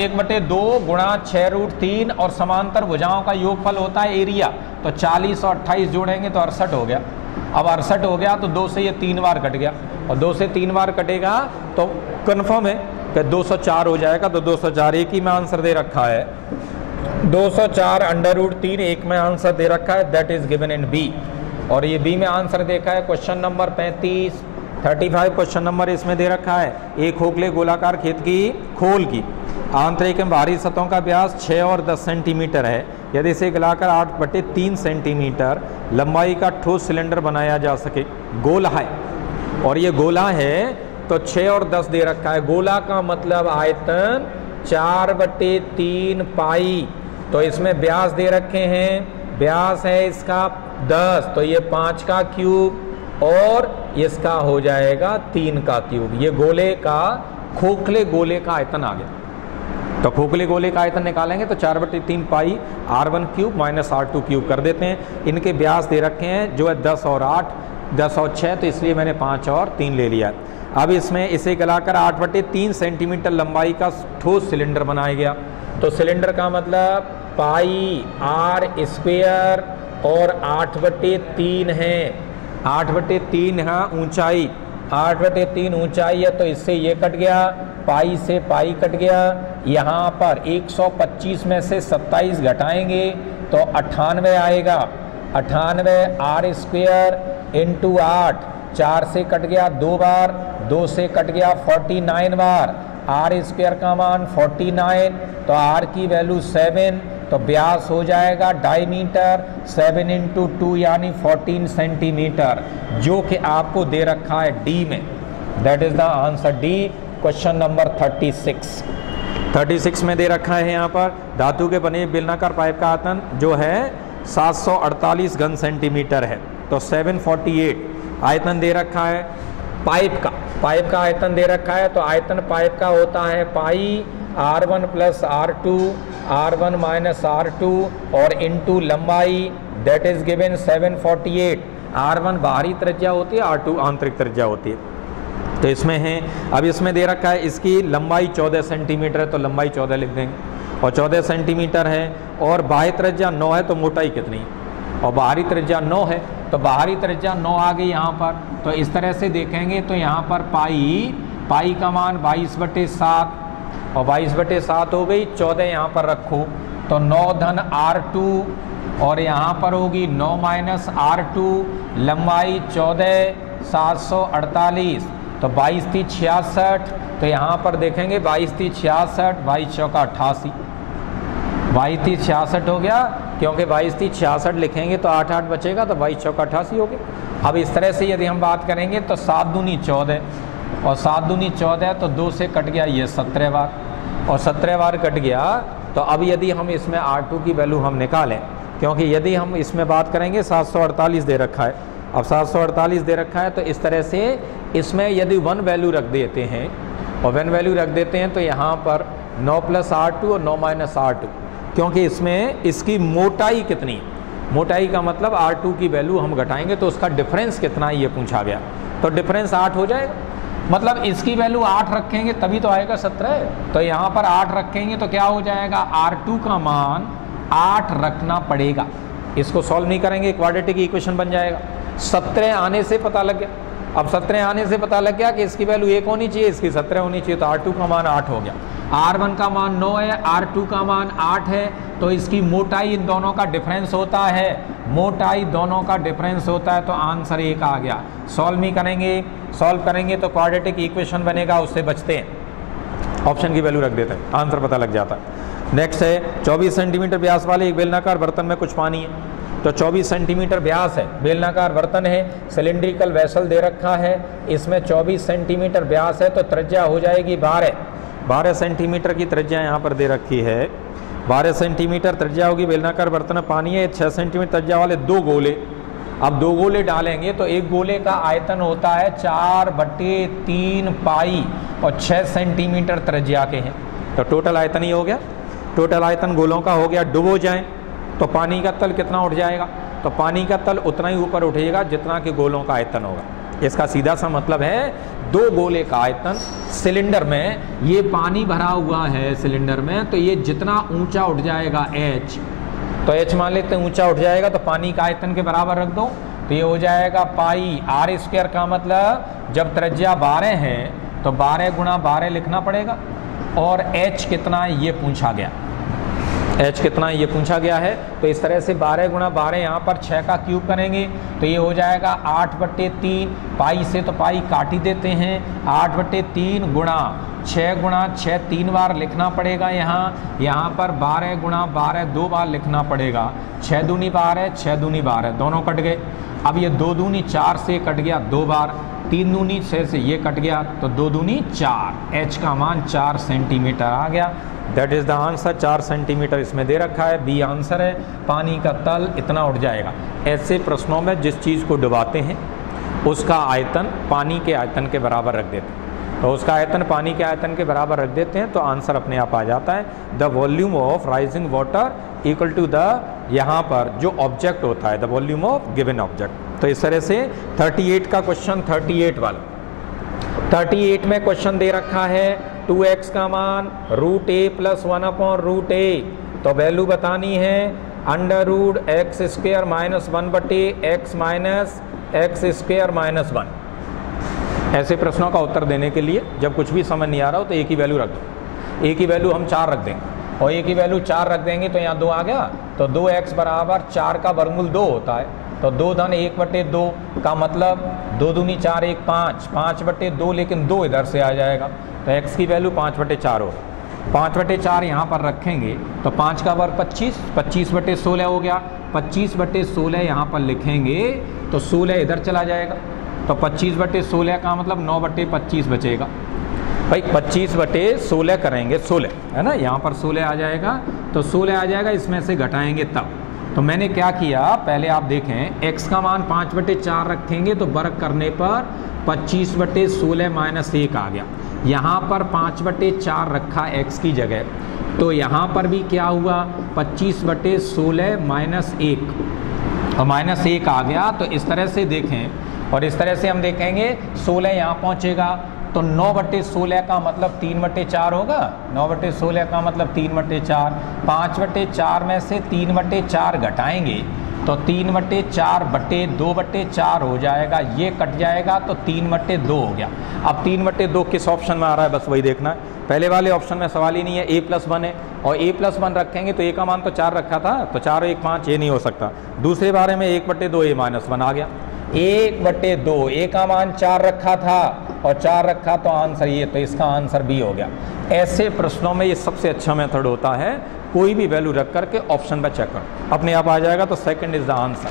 1/2 गुणा 6√3 और समांतर भुजाओं का योगफल होता है एरिया। तो 40 और 28 जोड़ेंगे तो 68 हो गया। अब 68 हो गया तो 2 से ये 3 बार कट गया, और 2 से 3 बार कटेगा तो कन्फर्म है कि 204 हो जाएगा। तो 204 एक ही में आंसर दे रखा है, 204 √3 एक में आंसर दे रखा है, that is given in B. और ये बी में आंसर देखा है क्वेश्चन नंबर 35 क्वेश्चन नंबर इसमें दे रखा है। एक खोखले गोलाकार खेत की खोल की आंतरिक एवं बाहरी सतहों का व्यास 6 और 10 सेंटीमीटर है। यदि इसे गलाकर 8/3 सेंटीमीटर लंबाई का ठोस सिलेंडर बनाया जा सके। गोला है और ये गोला है तो 6 और 10 दे रखा है। गोला का मतलब आयतन 4/3 पाई। तो इसमें व्यास दे रखे हैं, व्यास है इसका 10, तो ये 5 का क्यूब और इसका हो जाएगा 3 का क्यूब। ये गोले का खोखले गोले का आयतन आ गया। तो खोखले गोले का आयतन निकालेंगे तो 4/3 पाई r1 cube minus r2 cube कर देते हैं। इनके व्यास दे रखे हैं जो है 10 और 8, 10 और 6, तो इसलिए मैंने 5 और 3 ले लिया। अब इसमें इसे गलाकर 8/3 सेंटीमीटर लंबाई का ठोस सिलेंडर बनाया गया। तो सिलेंडर का मतलब पाई r² और 8/3 है, 8/3 है ऊंचाई, 8/3 ऊंचाई है, तो इससे ये कट गया, पाई से पाई कट गया। यहाँ पर 125 में से 27 घटाएंगे तो 98 आएगा। 98 r² इंटू 8, 4 से कट गया 2 बार, 2 से कट गया 49 बार। r² का मान 49, तो r की वैल्यू 7, तो व्यास हो जाएगा डायमीटर 7 × 2 यानी 14 सेंटीमीटर, जो कि आपको दे रखा है डी में। That is the answer D, question number 36 में दे रखा है। यहाँ पर धातु के बने बेलनाकार पाइप का आयतन जो है 748 घन सेंटीमीटर है। तो 748 आयतन दे रखा है पाइप का आयतन दे रखा है। तो आयतन पाइप का होता है पाई r1 + r2, r1 - r2 और इंटू लंबाई, दैट इज गिवन 748। r1 बाहरी त्रिज्या होती है, r2 आंतरिक त्रिज्या होती है। तो इसमें है, अब इसमें दे रखा है इसकी लंबाई 14 सेंटीमीटर है, तो लंबाई 14 लिख देंगे। और 14 सेंटीमीटर है और बाह्य त्रिज्या 9 है, तो मोटाई कितनी है? और बाहरी त्रिज्या 9 है, तो बाहरी त्रिज्या 9 आ गई यहाँ पर। तो इस तरह से देखेंगे तो यहाँ पर पाई का मान 22/7 और 22/7 हो गई, 14 यहाँ पर रखो तो 9 धन r2 और यहाँ पर होगी 9 माइनस r2, लंबाई 14, 748, तो 22 × 3 = 66। तो यहाँ पर देखेंगे 22 × 3 = 66, 22 × 4 = 88, 22 × 3 = 66 हो गया, क्योंकि 22 × 3 = 66 लिखेंगे तो 8 8 बचेगा, तो 22 × 4 = 88 हो गया। अब इस तरह से यदि हम बात करेंगे तो 7 दूनी 14 और 7 दूनी 14, तो 2 से कट गया ये 17 बार और 17 बार कट गया। तो अब यदि हम इसमें r2 की वैल्यू हम निकालें, क्योंकि यदि हम इसमें बात करेंगे 748 दे रखा है, अब 748 दे रखा है, तो इस तरह से इसमें यदि 1 वैल्यू रख देते हैं और 1 वैल्यू रख देते हैं तो यहाँ पर 9 + r2 और 9 - r2, क्योंकि इसमें इसकी मोटाई कितनी है, मोटाई का मतलब r2 की वैल्यू हम घटाएंगे तो उसका डिफरेंस कितना है ये पूछा गया। तो डिफरेंस 8 हो जाएगा, मतलब इसकी वैल्यू 8 रखेंगे तभी तो आएगा 17। तो यहाँ पर 8 रखेंगे तो क्या हो जाएगा, r2 का मान 8 रखना पड़ेगा। इसको सॉल्व नहीं करेंगे, क्वाड्रेटिक इक्वेशन बन जाएगा। 17 आने से पता लग गया, अब 17 आने से पता लग गया कि इसकी वैल्यू 1 होनी चाहिए, इसकी 17 होनी चाहिए, तो r2 का मान 8 हो गया। r1 का मान 9 है, r2 का मान 8 है, तो इसकी मोटाई इन दोनों का डिफरेंस होता है, मोटाई दोनों का डिफरेंस होता है, तो आंसर 1 आ गया। सॉल्व नहीं करेंगे, सॉल्व करेंगे तो क्वाड्रेटिक इक्वेशन बनेगा, उससे बचते हैं, ऑप्शन की वैल्यू रख देते हैं, आंसर पता लग जाता है। नेक्स्ट है 24 सेंटीमीटर व्यास वाले एक बेलनाकार बर्तन में कुछ पानी है। तो 24 सेंटीमीटर व्यास है, बेलनाकार बर्तन है, सिलिंड्रिकल वेसल दे रखा है, इसमें 24 सेंटीमीटर व्यास है, तो त्रिज्या हो जाएगी 12 सेंटीमीटर की त्रिज्या यहाँ पर दे रखी है। 12 सेंटीमीटर त्रिज्या होगी, बेलनाकार बर्तन में पानी है, 6 सेंटीमीटर त्रिज्या वाले 2 गोले। अब 2 गोले डालेंगे तो एक गोले का आयतन होता है 4/3 पाई और 6 सेंटीमीटर त्रिज्या के हैं, तो टोटल आयतन ही हो गया। टोटल आयतन गोलों का हो गया। डुबो जाएं तो पानी का तल कितना उठ जाएगा, तो पानी का तल उतना ही ऊपर उठेगा जितना कि गोलों का आयतन होगा। इसका सीधा सा मतलब है दो गोले का आयतन सिलेंडर में, ये पानी भरा हुआ है सिलेंडर में, तो ये जितना ऊंचा उठ जाएगा h, तो h मान लेते हैं ऊंचा उठ जाएगा, तो पानी का आयतन के बराबर रख दो, तो ये हो जाएगा पाई r स्क्वायर का मतलब जब त्रिज्या 12 है तो 12 गुणा 12 लिखना पड़ेगा, और h कितना ये पूछा गया, h कितना ये पूछा गया है। तो इस तरह से 12 गुणा 12 यहाँ पर 6 का क्यूब करेंगे तो ये हो जाएगा 8/3, पाई से तो पाई काट ही देते हैं, 8/3 गुणा 6 3 बार लिखना पड़ेगा, यहाँ पर 12 गुणा 12 2 बार लिखना पड़ेगा, 6 दूनी 12 6 दूनी 12 दोनों कट गए। अब ये 2 दूनी 4 से कट गया 2 बार, 3 दूनी 6 से ये कट गया, तो 2 दूनी 4, h का मान 4 सेंटीमीटर आ गया। That is the answer, 4 centimetre इसमें दे रखा है, बी आंसर है। पानी का तल इतना उठ जाएगा। ऐसे प्रश्नों में जिस चीज़ को डुबाते हैं उसका आयतन पानी के आयतन के बराबर रख देते हैं, तो उसका आयतन पानी के आयतन के बराबर रख देते हैं तो आंसर अपने आप आ जाता है। The volume of rising water equal to the, यहाँ पर जो ऑब्जेक्ट होता है, the volume of given object. तो इस तरह से 38 का क्वेश्चन, 38 वाला, 38 में क्वेश्चन दे रखा है 2x का मान √a + 1/√a, तो वैल्यू बतानी है √x² - 1/x - x² - 1। ऐसे प्रश्नों का उत्तर देने के लिए जब कुछ भी समझ नहीं आ रहा हो तो एक ही वैल्यू रख दो। एक ही वैल्यू हम 4 रख देंगे, और एक ही वैल्यू 4 रख देंगे तो यहाँ 2 आ गया, तो 2x बराबर 4 का वर्गमूल 2 होता है, तो 2 धन 1/2 का मतलब 2 दूनी 4 1 5, 5/2, लेकिन 2 इधर से आ जाएगा, तो x की वैल्यू 5/4 हो। 5/4 यहाँ पर रखेंगे तो 5 का वर्ग 25, 25/16 हो गया, 25/16 यहाँ पर लिखेंगे तो 16 इधर चला जाएगा, तो 25/16 का मतलब 9/25 बचेगा। भाई 25/16 करेंगे 16 है ना, यहाँ पर 16 आ जाएगा, तो 16 आ जाएगा, इसमें से घटाएंगे तब। तो मैंने क्या किया, पहले आप देखें x का मान 5/4 रखेंगे तो वर्ग करने पर 25/16 - 1 आ गया, यहाँ पर 5/4 रखा x की जगह, तो यहाँ पर भी क्या हुआ 25/16 - 1, और -1 आ गया। तो इस तरह से देखें, और इस तरह से हम देखेंगे 16 यहाँ पहुँचेगा तो 9/16 का मतलब 3/4 होगा, 9/16 का मतलब 3/4, 5/4 में से 3/4 घटाएंगे तो 3/4/2/4 हो जाएगा, ये कट जाएगा तो 3/2 हो गया। अब 3/2 किस ऑप्शन में आ रहा है बस वही देखना है, पहले वाले ऑप्शन में सवाल ही नहीं है, a+1 है, और a+1 रखेंगे तो a का मान तो 4 रखा था, तो 4 1 5, ये नहीं हो सकता। दूसरे बारे में 1/2 a-1 आ गया, 1/2, a का मान 4 रखा था और 4 रखा तो आंसर ये, तो इसका आंसर बी हो गया। ऐसे प्रश्नों में ये सबसे अच्छा मेथड होता है, कोई भी वैल्यू रख करके ऑप्शन पर चेक करो, अपने आप आ जाएगा, तो सेकंड इज द आंसर।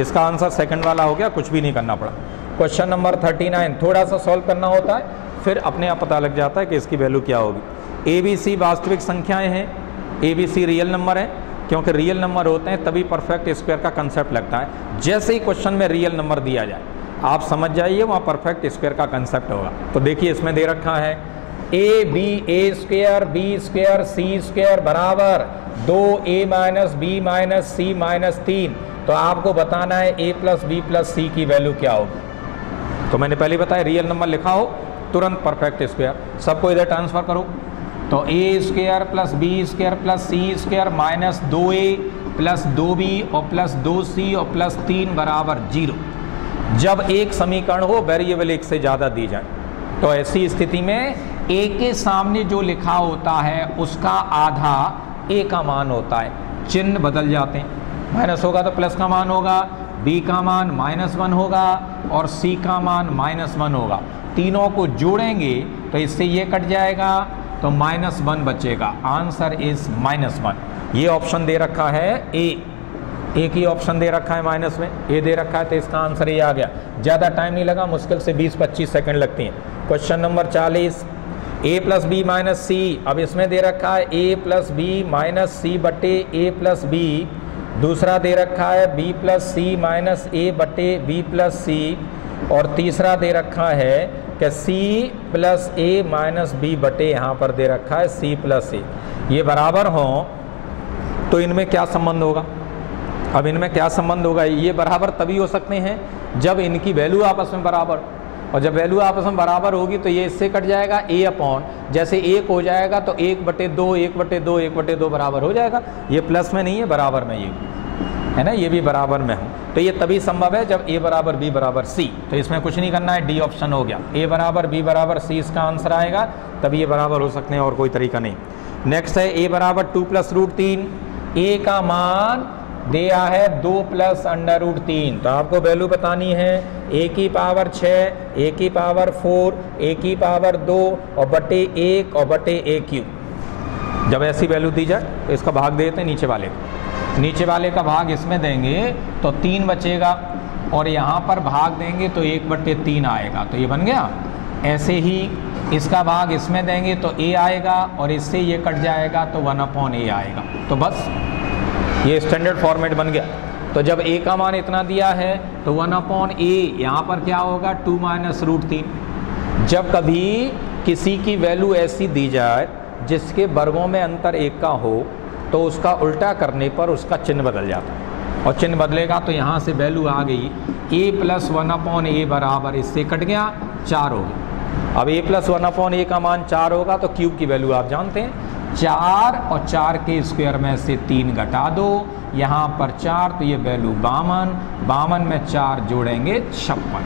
इसका आंसर सेकंड वाला हो गया, कुछ भी नहीं करना पड़ा। क्वेश्चन नंबर 39 थोड़ा सा सॉल्व करना होता है, फिर अपने आप पता लग जाता है कि इसकी वैल्यू क्या होगी। ABC वास्तविक संख्याएं हैं, ABC रियल नंबर है, क्योंकि रियल नंबर होते हैं तभी परफेक्ट स्क्वायर का कंसेप्ट लगता है। जैसे ही क्वेश्चन में रियल नंबर दिया जाए आप समझ जाइए वहाँ परफेक्ट स्क्वायर का कंसेप्ट होगा। तो देखिए इसमें दे रखा है a² b² c² बराबर 2a - b - c - 3, तो आपको बताना है a + b + c की वैल्यू क्या होगी। तो मैंने पहले बताया रियल नंबर लिखा हो तुरंत परफेक्ट स्क्वायर, सबको इधर ट्रांसफर करो, तो a² + b² + c² - 2a + 2b और +2c और +3 बराबर 0। जब एक समीकरण हो वेरिएबल एक से ज़्यादा दी जाए, तो ऐसी स्थिति में a के सामने जो लिखा होता है उसका आधा a का मान होता है, चिन्ह बदल जाते हैं, माइनस होगा तो प्लस का मान होगा, b का मान -1 होगा और c का मान -1 होगा। तीनों को जोड़ेंगे तो इससे ये कट जाएगा तो -1 बचेगा, आंसर इज -1। ये ऑप्शन दे रखा है ए, एक ही ऑप्शन दे रखा है माइनस में, ए दे रखा है, तो इसका आंसर ये आ गया। ज़्यादा टाइम नहीं लगा, मुश्किल से 20-25 सेकंड लगती हैं। Question number 40 a + b - c, अब इसमें दे रखा है a + b - c बटे a + b, दूसरा दे रखा है b + c - a बटे b + c, और तीसरा दे रखा है कि c + a - b बटे यहाँ पर दे रखा है c + a, ये बराबर हों तो इनमें क्या संबंध होगा, अब इनमें क्या संबंध होगा, ये बराबर तभी हो सकते हैं जब इनकी वैल्यू आपस में बराबर, और जब वैल्यू आपस में बराबर होगी तो ये इससे कट जाएगा a अपॉन, जैसे 1 हो जाएगा तो 1/2 1/2 1/2 बराबर हो जाएगा। ये प्लस में नहीं है, बराबर में, ये है ना, ये भी बराबर में हो। तो ये तभी संभव है जब a बराबर b बराबर c। तो इसमें कुछ नहीं करना है, डी ऑप्शन हो गया, a बराबर b बराबर c इसका आंसर आएगा, तभी ये बराबर हो सकते हैं, और कोई तरीका नहीं। नेक्स्ट है a बराबर 2 + √3, a का मान दिया है 2 + √3, तो आपको वैल्यू बतानी है a की पावर 6, a की पावर 4, a की पावर 2 और बटे 1 और बटे a³। जब ऐसी वैल्यू दी जाए तो इसका भाग देते हैं नीचे वाले का भाग इसमें देंगे तो 3 बचेगा, और यहाँ पर भाग देंगे तो 1/3 आएगा, तो ये बन गया। ऐसे ही इसका भाग इसमें देंगे तो a आएगा, और इससे ये कट जाएगा तो 1/a आएगा। तो बस ये स्टैंडर्ड फॉर्मेट बन गया। तो जब a का मान इतना दिया है तो 1/a, यहाँ पर क्या होगा 2 - √3। जब कभी किसी की वैल्यू ऐसी दी जाए जिसके वर्गों में अंतर 1 का हो तो उसका उल्टा करने पर उसका चिन्ह बदल जाता है, और चिन्ह बदलेगा तो यहाँ से वैल्यू आ गई a + 1/a बराबर, इससे कट गया 4 हो गया। अब a + 1/a का मान 4 होगा तो क्यूब की वैल्यू आप जानते हैं 4, और 4 के स्क्वायर में से 3 घटा दो, यहाँ पर 4 तो ये वैल्यू 52 में 4 जोड़ेंगे 56,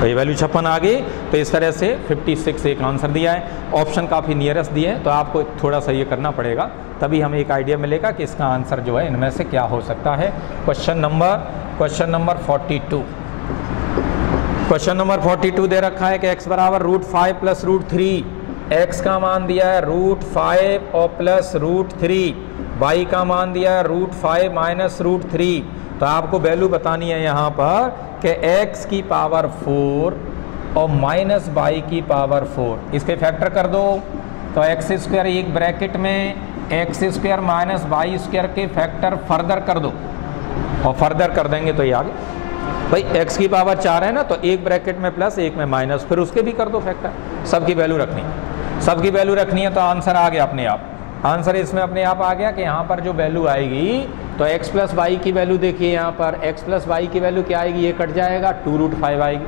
तो ये वैल्यू 56 आ गई। तो इस तरह से 56 एक आंसर दिया है। ऑप्शन काफ़ी नियरेस्ट दिए हैं, तो आपको थोड़ा सा ये करना पड़ेगा, तभी हमें एक आइडिया मिलेगा कि इसका आंसर जो है इनमें से क्या हो सकता है। Question number 42। क्वेश्चन नंबर 42 दे रखा है कि x बराबर √5 + √3, x का मान दिया है √5 और प्लस √3, y का मान दिया है √5 - √3। तो आपको वैल्यू बतानी है यहाँ पर कि x की पावर 4 और माइनस y की पावर 4, इसके फैक्टर कर दो तो x² एक ब्रैकेट में x² - y² के फैक्टर फर्दर कर दो, और फर्दर कर देंगे तो ये आगे भाई x की पावर 4 है ना, तो एक ब्रैकेट में प्लस एक में माइनस, फिर उसके भी कर दो फैक्टर। सबकी वैल्यू रखनी है तो आंसर आ गया अपने आप। आंसर इसमें अपने आप आ गया कि यहाँ पर जो वैल्यू आएगी तो x + y की वैल्यू देखिए, यहाँ पर x + y की वैल्यू क्या आएगी, ये कट जाएगा 2√5 आएगी,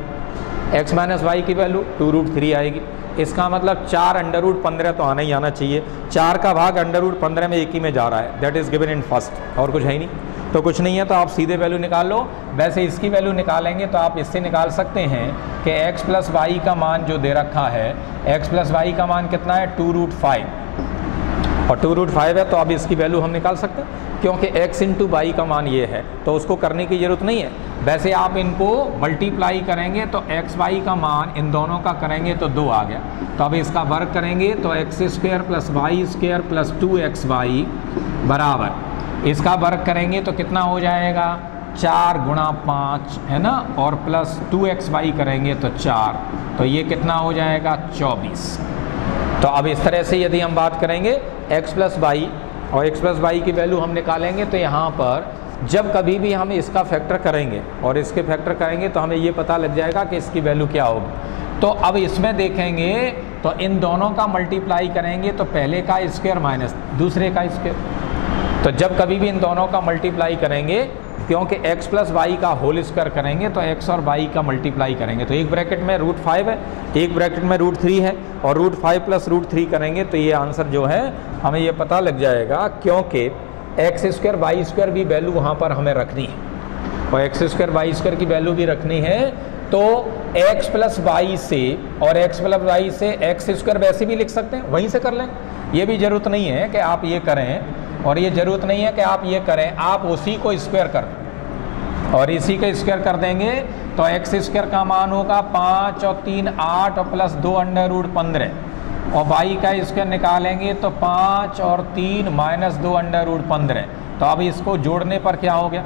x - y की वैल्यू 2√3 आएगी। इसका मतलब 4 √15 तो आना ही आना चाहिए। 4 का भाग √15 में एक ही में जा रहा है, that is given in first, और कुछ है ही नहीं। तो कुछ नहीं है तो आप सीधे वैल्यू निकाल लो। वैसे इसकी वैल्यू निकालेंगे तो आप इससे निकाल सकते हैं कि x + y का मान जो दे रखा है, x + y का मान कितना है 2√5, और 2√5 है तो अब इसकी वैल्यू हम निकाल सकते हैं, क्योंकि x × y का मान ये है, तो उसको करने की ज़रूरत नहीं है। वैसे आप इनको मल्टीप्लाई करेंगे तो x y का मान इन दोनों का करेंगे तो 2 आ गया, तो अब इसका वर्ग करेंगे तो x² + y² + 2xy बराबर, इसका वर्ग करेंगे तो कितना हो जाएगा 4 × 5 है ना, और प्लस 2xy करेंगे तो 4, तो ये कितना हो जाएगा 24। तो अब इस तरह से यदि हम बात करेंगे x + y और x + y की वैल्यू हम निकालेंगे तो यहाँ पर जब कभी भी हम इसका फैक्टर करेंगे और इसके फैक्टर करेंगे तो हमें ये पता लग जाएगा कि इसकी वैल्यू क्या होगी। तो अब इसमें देखेंगे तो इन दोनों का मल्टीप्लाई करेंगे तो पहले का स्क्वायर माइनस दूसरे का स्क्वायर, तो जब कभी भी इन दोनों का मल्टीप्लाई करेंगे, क्योंकि x + y का होल स्क्वायर करेंगे तो x और y का मल्टीप्लाई करेंगे तो एक ब्रैकेट में √5 है, एक ब्रैकेट में √3 है, और √5 + √3 करेंगे तो ये आंसर जो है हमें ये पता लग जाएगा, क्योंकि x² y² भी वैल्यू वहाँ पर हमें रखनी है, और x² y² की वैल्यू भी रखनी है। तो x + y से और x + y से x² वैसे भी लिख सकते हैं, वहीं से कर लें, ये भी ज़रूरत नहीं है कि आप ये करें, और ये ज़रूरत नहीं है कि आप ये करें, आप उसी को स्क्वायर कर दें, और इसी को स्क्वायर कर देंगे तो x² का मान होगा 5 और 3 8 और प्लस 2 √15, और y का स्क्वायर निकालेंगे तो 5 और 3 माइनस 2 √15। तो अब इसको जोड़ने पर क्या हो गया,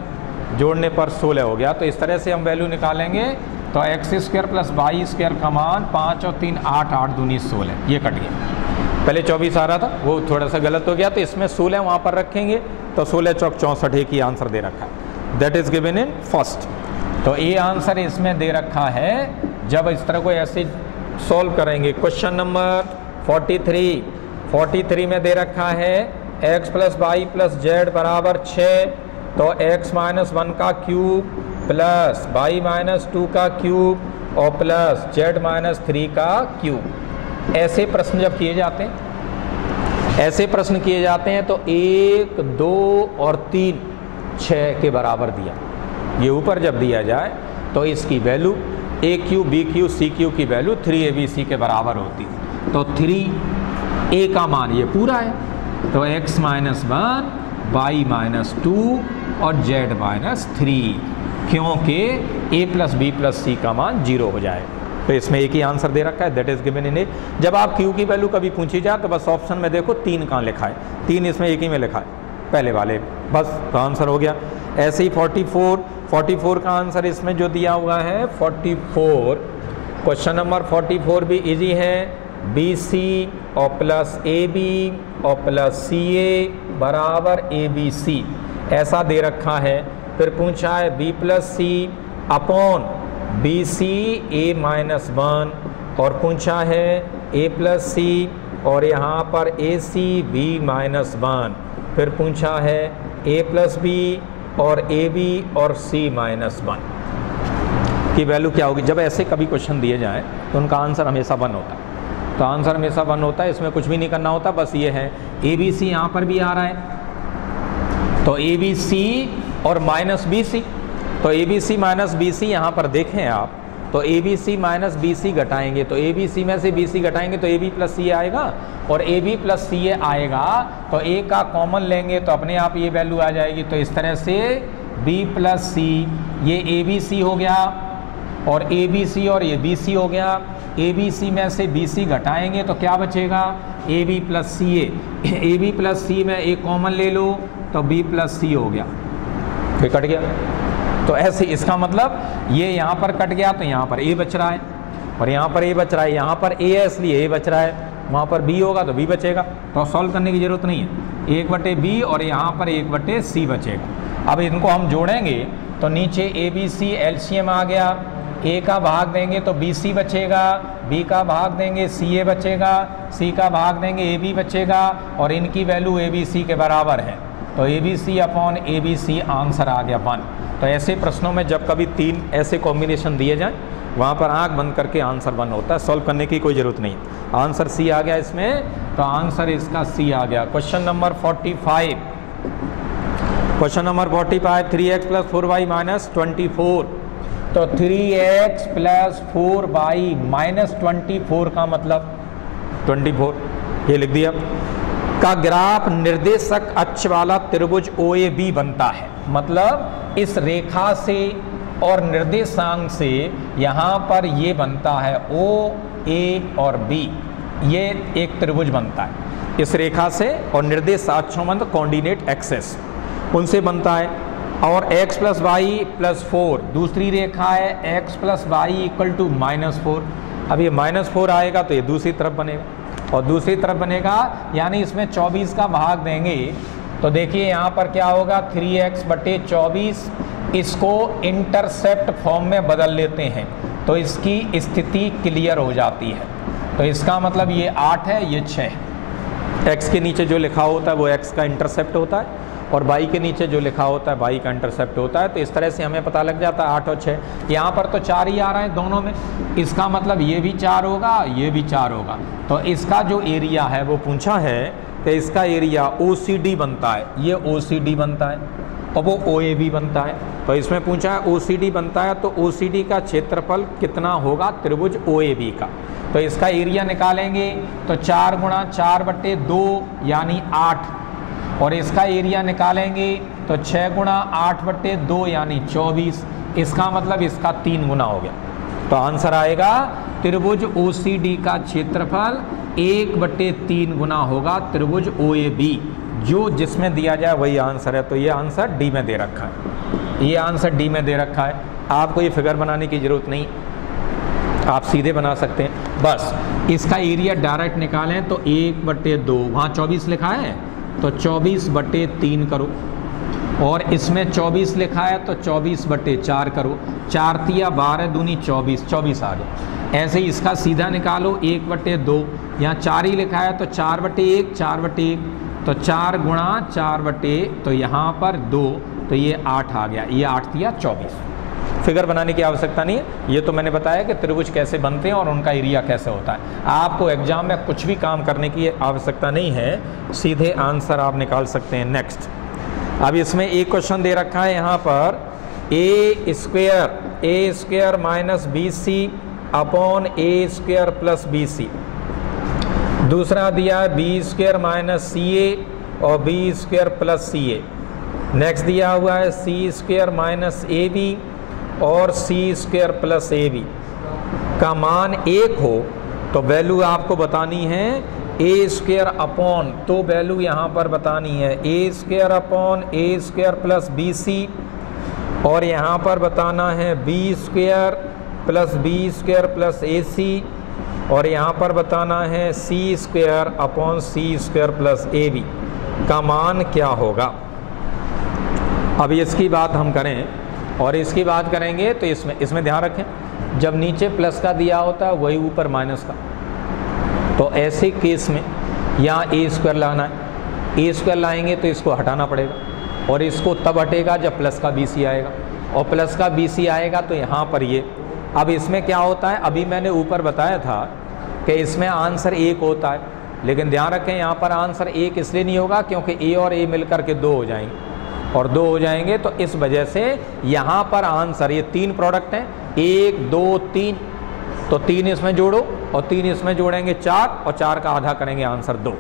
जोड़ने पर 16 हो गया। तो इस तरह से हम वैल्यू निकालेंगे तो x² + y² का मान 5 और 3 8 8 दूनी 16, ये कट गया। पहले 24 आ रहा था, वो थोड़ा सा गलत हो गया, तो इसमें 16 वहाँ पर रखेंगे तो 16 चौक 64 एक ही आंसर दे रखा है, that is given in first. तो ये आंसर इसमें दे रखा है। जब इस तरह को ऐसे सॉल्व करेंगे, क्वेश्चन नंबर 43 में दे रखा है x + y + z बराबर 6, तो x माइनस 1 का क्यूब प्लस y माइनस 2 का क्यूब और प्लस z माइनस 3 का क्यूब। ऐसे प्रश्न जब किए जाते हैं, ऐसे प्रश्न किए जाते हैं तो 1, 2 और 3 6 के बराबर दिया, ये ऊपर जब दिया जाए तो इसकी value a cube b cube c cube की वैल्यू 3abc के बराबर होती है। तो 3a का मान ये पूरा है, तो x माइनस 1, y माइनस 2 और z माइनस 3, क्योंकि a प्लस बी प्लस सी का मान 0 हो जाए। तो इसमें एक ही आंसर दे रखा है, दैट इज गिवन इन ए। जब आप q की वैल्यू कभी पूछी जाए तो बस ऑप्शन में देखो 3 कहाँ लिखा है, 3 इसमें एक ही में लिखा है पहले वाले, बस तो आंसर हो गया। ऐसे ही 44 का आंसर इसमें जो दिया हुआ है 44, क्वेश्चन नंबर 44 भी इजी है। BC और प्लस AB और प्लस CA बराबर ABC ऐसा दे रखा है। फिर पूछा है B plus C upon BC A minus 1 और पूछा है A प्लस C और यहाँ पर AC B माइनस 1। फिर पूछा है A प्लस B और AB और C माइनस 1 की वैल्यू क्या होगी। जब ऐसे कभी क्वेश्चन दिए जाएं तो उनका आंसर हमेशा 1 होता है, तो आंसर हमेशा 1 होता है, इसमें कुछ भी नहीं करना होता, बस ये है ABC यहाँ पर भी आ रहा है तो ABC और माइनस BC, तो ABC माइनस BC यहाँ पर देखें आप तो ABC माइनस BC घटाएंगे तो ABC में से BC घटाएंगे तो AB प्लस CA आएगा और AB प्लस CA आएगा तो A का कॉमन लेंगे तो अपने आप ये वैल्यू आ जाएगी। तो इस तरह से B प्लस C ये ABC हो गया और ABC और ये BC हो गया। ABC में से BC घटाएंगे तो क्या बचेगा AB plus CA, AB plus C में एक कॉमन ले लो तो B प्लस C हो गया, फिर कट गया। तो ऐसे इसका मतलब ये यहाँ पर कट गया तो यहाँ पर A बच रहा है और यहाँ पर A बच रहा है, यहाँ पर A है इसलिए A बच रहा है, वहाँ पर B होगा तो B बचेगा। तो सॉल्व करने की ज़रूरत नहीं है, 1/B और यहाँ पर 1/C बचेगा। अब इनको हम जोड़ेंगे तो नीचे ABC एलसीएम आ गया, A का भाग देंगे तो BC बचेगा, B का भाग देंगे CA बचेगा, C का भाग देंगे AB बचेगा और इनकी वैल्यू ABC के बराबर है तो ABC अपॉन ABC आंसर आ गया 1। तो ऐसे प्रश्नों में जब कभी 3 ऐसे कॉम्बिनेशन दिए जाएं वहाँ पर आंख बंद करके आंसर 1 होता है, सॉल्व करने की कोई ज़रूरत नहीं। आंसर C आ गया इसमें, तो आंसर इसका C आ गया। Question number 45, question number 45 3x plus 4y minus 24, तो 3x प्लस 4y माइनस 24 का मतलब 24 ये लिख दिया का ग्राफ निर्देशक अक्ष वाला त्रिभुज OAB बनता है। मतलब इस रेखा से और निर्देशांक से यहाँ पर ये बनता है OA और B, ये एक त्रिभुज बनता है इस रेखा से और निर्देशाक्षों मतलब कोऑर्डिनेट एक्सेस उनसे बनता है। और x प्लस वाई प्लस 4 दूसरी रेखा है, x plus Y equal to -4। अब ये -4 आएगा तो ये दूसरी तरफ बनेगा और दूसरी तरफ बनेगा यानी इसमें 24 का भाग देंगे तो देखिए यहाँ पर क्या होगा 3x/24, इसको इंटरसेप्ट फॉर्म में बदल लेते हैं तो इसकी स्थिति क्लियर हो जाती है। तो इसका मतलब ये 8 है, ये 6 है। x के नीचे जो लिखा होता है वो x का इंटरसेप्ट होता है और y के नीचे जो लिखा होता है y का इंटरसेप्ट होता है। तो इस तरह से हमें पता लग जाता है 8 और 6। यहाँ पर तो 4 ही आ रहा है दोनों में, इसका मतलब ये भी 4 होगा, ये भी 4 होगा। तो इसका जो एरिया है वो पूछा है कि इसका एरिया OCD बनता है, ये OCD बनता है और वो OAB बनता है। तो इसमें पूछा है OCD बनता है तो OCD का क्षेत्रफल कितना होगा त्रिभुज OAB का। तो इसका एरिया निकालेंगे तो 4 गुणा 4/2 यानी 8 और इसका एरिया निकालेंगे तो 6 गुणा 8/2 यानी 24। इसका मतलब इसका 3 गुना हो गया। तो आंसर आएगा त्रिभुज OCD का क्षेत्रफल 1/3 गुना होगा त्रिभुज OAB, जो जिसमें दिया जाए वही आंसर है। तो ये आंसर डी में दे रखा है, ये आंसर डी में दे रखा है। आपको ये फिगर बनाने की ज़रूरत नहीं, आप सीधे बना सकते हैं। बस इसका एरिया डायरेक्ट निकालें तो 1/2, वहाँ 24 लिखा है तो 24/3 करो और इसमें 24 लिखा है तो 24/4 करो। 4 तिया 12 दूनी 24, 24 आ गया। ऐसे ही इसका सीधा निकालो 1/2, यहाँ 4 ही लिखा है तो 4/1, 4/1 तो 4 गुणा 4/, तो यहाँ पर 2 तो ये 8 आ गया, ये 8 दिया 24। फिगर बनाने की आवश्यकता नहीं है, ये तो मैंने बताया कि त्रिभुज कैसे बनते हैं और उनका एरिया कैसे होता है। आपको एग्जाम में कुछ भी काम करने की आवश्यकता नहीं है, सीधे आंसर आप निकाल सकते हैं। नेक्स्ट, अब इसमें एक क्वेश्चन दे रखा है यहाँ पर, a square minus b c upon a square plus b c. दूसरा दिया है b square minus c a और b square plus c a. Next दिया हुआ है c square minus a b और c square plus a b का मान 1 हो तो वैल्यू आपको बतानी है ए स्क्वायर अपॉन, तो वैल्यू यहाँ पर बतानी है a square upon a square plus b c, और यहाँ पर बताना है b square plus a c, और यहाँ पर बताना है c square upon c square plus a b का मान क्या होगा। अब इसकी बात हम करें और इसकी बात करेंगे तो इसमें ध्यान रखें, जब नीचे प्लस का दिया होता है वही ऊपर माइनस का, तो ऐसे केस में यहाँ ए स्क्वायर लाना है, ए स्क्वायर लाएंगे तो इसको हटाना पड़ेगा और इसको तब हटेगा जब प्लस का बी सी आएगा, और प्लस का बी सी आएगा तो यहाँ पर ये। अब इसमें क्या होता है, अभी मैंने ऊपर बताया था कि इसमें आंसर 1 होता है, लेकिन ध्यान रखें यहाँ पर आंसर 1 इसलिए नहीं होगा क्योंकि ए और ए मिलकर के 2 हो जाएंगे, और 2 हो जाएंगे तो इस वजह से यहाँ पर आंसर, ये 3 प्रोडक्ट हैं 1 2 3, तो 3 इसमें जोड़ो और 3 इसमें जोड़ेंगे 4, और 4 का आधा करेंगे आंसर 2,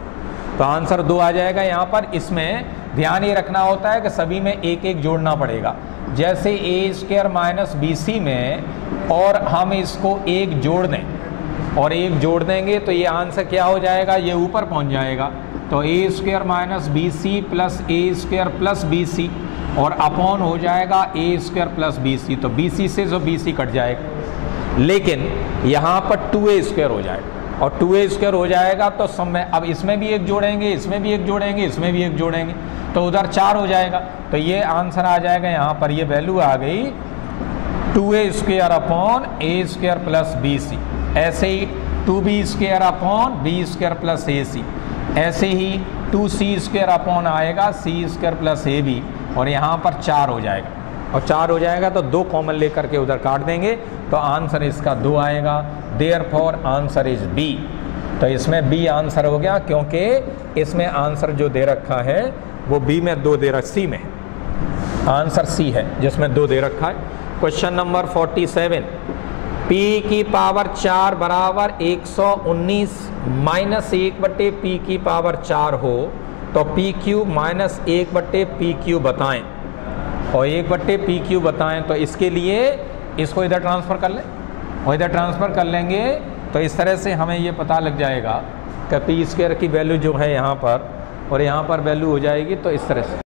तो आंसर 2 आ जाएगा यहाँ पर। इसमें ध्यान ये रखना होता है कि सभी में 1 1 जोड़ना पड़ेगा, जैसे ए स्क्वायर माइनस बी सी में और हम इसको 1 जोड़ दें और 1 जोड़ देंगे तो ये आंसर क्या हो जाएगा, ये ऊपर पहुँच जाएगा, तो a square minus b c plus a square plus b c और अपॉन हो जाएगा a square plus b c, तो बी सी से जो बी सी कट जाएगा, लेकिन यहाँ पर 2a स्क्वायर हो जाएगा, और 2a स्क्वायर हो जाएगा तो सब में अब इसमें भी 1 जोड़ेंगे, इसमें भी 1 जोड़ेंगे, इसमें भी 1 जोड़ेंगे, तो उधर 4 हो जाएगा, तो ये आंसर आ जाएगा यहाँ पर, ये वैल्यू आ गई 2a square upon a square plus b c. ऐसे ही 2b square upon b square plus a c, ऐसे ही 2c स्क्वायर अपॉन आएगा c square plus a b, और यहाँ पर 4 हो जाएगा, और 4 हो जाएगा तो 2 कॉमन लेकर के उधर काट देंगे तो आंसर इसका 2 आएगा। देयरफॉर आंसर इज बी, तो इसमें बी आंसर हो गया क्योंकि इसमें आंसर जो दे रखा है वो बी में 2 दे रखा, सी में आंसर सी है जिसमें 2 दे रखा है। क्वेश्चन नंबर 47, p की पावर 4 बराबर 119 माइनस 1/p की पावर 4 हो तो p cube minus 1/p cube बताएं, और 1/p क्यूब बताएं, तो इसके लिए इसको इधर ट्रांसफ़र कर लें, और इधर ट्रांसफ़र कर लेंगे तो इस तरह से हमें ये पता लग जाएगा कि p स्क्वायर की वैल्यू जो है यहाँ पर और यहाँ पर वैल्यू हो जाएगी, तो इस तरह से